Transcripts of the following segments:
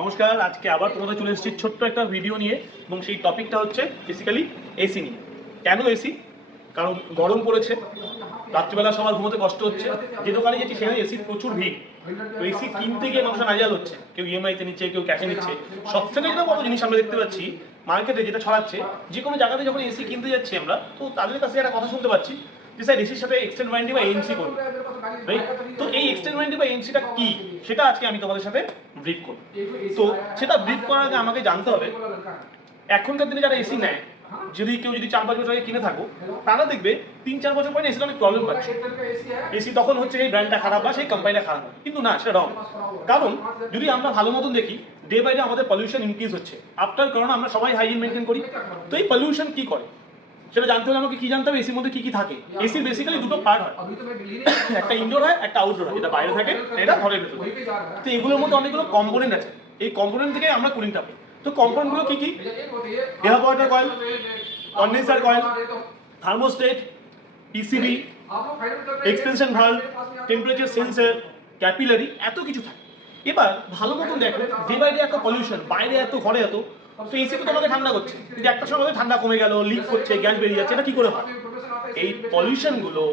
নমস্কার, আজকে আবার তোমাদের চলে এসেছি ছোট্ট একটা ভিডিও নিয়ে এবং সেই টপিকটা হচ্ছে বেসিক্যালি এসি নিয়ে। কেন এসি? কারণ গরম পড়েছে, রাত্রিবেলা সবার ঘুমোতে কষ্ট হচ্ছে, যে দোকানে গেছি সেখানে এসির প্রচুর ভিড়। তো এসি কিনতে গিয়ে মানুষ নাজাল হচ্ছে, কেউ ইএমআইতে নিচ্ছে, কেউ ক্যাশে নিচ্ছে। সব থেকে যেটা বড় জিনিস আমরা দেখতে পাচ্ছি মার্কেটে যেটা ছড়াচ্ছে, যে কোনো জায়গাতে যখন এসি কিনতে যাচ্ছি আমরা, তো তাদের কাছে একটা কথা শুনতে পাচ্ছি যে স্যার এসির সাথে এক্সটেন্ড ওয়ারেন্টি বা এএনসি করুন। তো এই এক্সটেন্ড ওয়ারেন্টি বা এএনসিটা কি, সেটা আজকে আমি তোমাদের সাথে ব্রিফ করব। তো সেটা ব্রিফ করার আগে আমাকে জানতে হবে এখনকার দিনে যারা এসি নেয়, যদি কেউ 4-5 বছর আগে কিনে থাকো, তারা দেখবে 3-4 বছর পরে এসিটা অনেক প্রবলেম পাচ্ছে। এসি তখন হচ্ছে এই ব্র্যান্ডটা খারাপ বা সেই কোম্পানিটা খারাপ, কিন্তু না, সেটা রং। কারণ যদি আমরা ভালো মতন দেখি, ডে বাই ডে আমাদের পলিউশন ইনক্রিজ হচ্ছে। আফটার করোনা আমরা সবাই হাইজিন মেনটেন করি, তো এই পলিউশন কি করে সেটা জানতে হলে আমাকে কি জানতে হবে, এসির মধ্যে কি কি থাকে। এসির বেসিক্যালি দুটো পার্ট হয়, একটা ইনডোর হয়, একটা আউটডোর হয়। যেটা বাইরে থাকে, এটা ঘরের ভেতরে। তো এগুলোর মধ্যে অনেকগুলো কম্পোনেন্ট আছে, এই কম্পোনেন্ট থেকে আমরা কুলিংটা পাই। তো কম্পোনেন্ট গুলো কি কি? Evaporator coil, condenser coil, thermostat, PCB, expansion valve, temperature sensor, capillary, এত কিছু থাকে। এবার ভালো মতন দেখো, ডে বাই ডে এত পলিউশন, বাইরে এত, ঘরে এত, তো এসি তো তোমাকে ঠান্ডা করছে, কিন্তু একটা সময় ঠান্ডা কমে গেল, লিক করছে, গ্যাস বেরিয়ে যাচ্ছে, এটা কি করে হয়? এই পলিউশন গুলো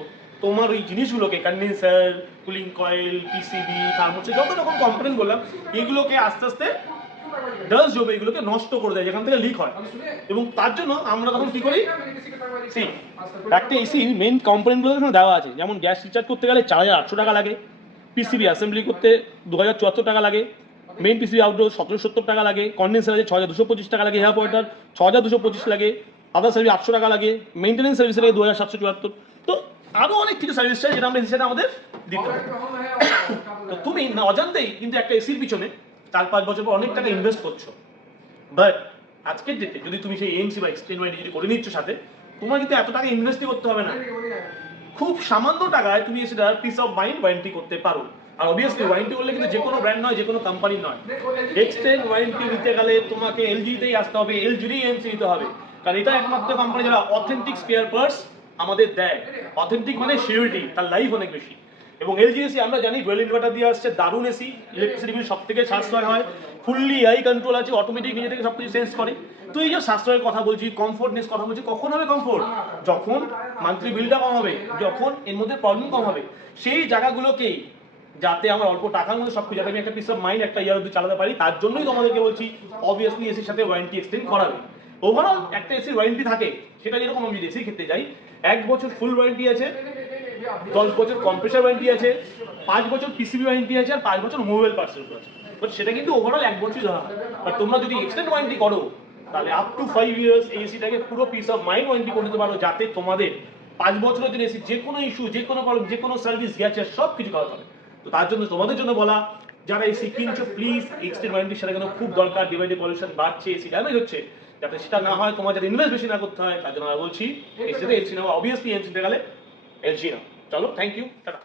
তোমার ওই জিনিসগুলোকে, condenser, cooling coil, PCB, thermostat, যত রকম কম্পোনেন্ট বললাম, এগুলোকে আস্তে আস্তে ডাস্ট জমে এগুলোকে নষ্ট করে দেয়, যেখান থেকে লিক হয়। এবং তার জন্য আমরা তখন কি করি, একটা এসির মেইন কম্পোনেন্টগুলো এখানে দেওয়া আছে। যেমন গ্যাস রিচার্জ করতে গেলে 4800 টাকা লাগে, পিসিবি অ্যাসেম্বলি করতে 2074 টাকা লাগে, মেইন পিসিবি আউটডোর 1770 টাকা লাগে, কন্ডেন্সার আছে 6225 টাকা লাগে, এভাপোরেটর 6225 লাগে, আদার সার্ভিস 800 টাকা লাগে, মেইনটেনেন্স সার্ভিস লাগে 2774। তো আরো অনেক কিছু সার্ভিস চাই যেটা আমরা এসির সাথে আমাদের দিতে হবে। তো তুমি অজান্তেই কিন্তু একটা এসির পিছনে 4-5 বছর পর অনেক টাকা ইনভেস্ট করছো। বাট আজকের ডেটে যদি তুমি সেই এএনসি বা এক্সটেন্ড ওয়ারেন্টি যদি করে নিচ্ছ সাথে, তোমার কিন্তু এত টাকা ইনভেস্টই করতে হবে না। খুব সামান্য টাকায় তুমি সেটার পিস অফ মাইন্ড ওয়ারেন্টি করতে পারো। আর অবভিয়াসলি ওয়ারেন্টি করলে কিন্তু যে কোনো ব্র্যান্ড নয়, যে কোনো কোম্পানি নয়। এক্সটেন্ড ওয়ারেন্টি নিতে গেলে তোমাকে এলজিতেই আসতে হবে, এলজিরই এএনসি নিতে হবে, কারণ এটা একমাত্র কোম্পানি যারা অথেন্টিক স্পেয়ার পার্টস আমাদের দেয়। অথেন্টিক মানে সিউরিটি, তার লাইফ অনেক বেশি। এবং এলজি এসি আমরা জানি ডুয়েল ইনভার্টার দিয়ে আসছে, দারুণ এসি, ইলেকট্রিসিটি বিল সব থেকে সাশ্রয় হয়, ফুললি এআই কন্ট্রোল আছে, অটোমেটিক নিজে থেকে সবকিছু সেন্স করে। তো এই যে সাশ্রয়ের কথা বলছি, কমফোর্টনেস কথা বলছি, কখন হবে কমফোর্ট? যখন মান্থলি বিলটা কম হবে, যখন এর মধ্যে প্রবলেম কম হবে। সেই জায়গাগুলোকেই যাতে আমার অল্প টাকার মধ্যে সবকিছু, যাতে আমি একটা পিস অফ মাইন্ড একটা ইয়ার অব্দি চালাতে পারি, তার জন্যই তোমাদেরকে বলছি অবভিয়াসলি এসির সাথে ওয়ারেন্টি এক্সটেন্ড করাবে। ওভারঅল একটা এসির ওয়ারেন্টি থাকে, সেটা যেরকম আমি যদি এসির ক্ষেত্রে যাই, 1 বছর ফুল ওয়ারেন্টি আছে, 10 বছর কম্প্রেসার ওয়ারেন্টি আছে, 5 বছর পিসিবি ওয়ারেন্টি আছে, আর 5 বছর মোবাইল পার্টসের উপর আছে। বাট সেটা কিন্তু ওভারঅল 1 বছরই ধরা হয়। বাট তোমরা যদি এক্সটেন্ড ওয়ারেন্টি করো, তাহলে আপ টু 5 ইয়ার্স এই এসিটাকে পুরো পিস অফ মাইন্ড ওয়ারেন্টি করে দিতে পারো, যাতে তোমাদের 5 বছরের জন্য এসি যে কোনো ইস্যু, যে কোনো প্রবলেম, যে কোনো সার্ভিস গেছে, সব কিছু করা হবে। তো তার জন্য তোমাদের জন্য বলা, যারা এসি কিনছো প্লিজ এক্সটেন্ড ওয়ারেন্টির সাথে কেন খুব দরকার। ডিভাইডে পলিউশন বাড়ছে, এসি ড্যামেজ হচ্ছে, যাতে সেটা না হয়, তোমার যাতে ইনভেস্ট বেশি না করতে হয়, তার জন্য আমরা বলছি এসিতে এলসি নাও। অবভিয়াসলি এলসিতে গেলে এলসি নাও। চলো, থ্যাংক ইউ, টাটা।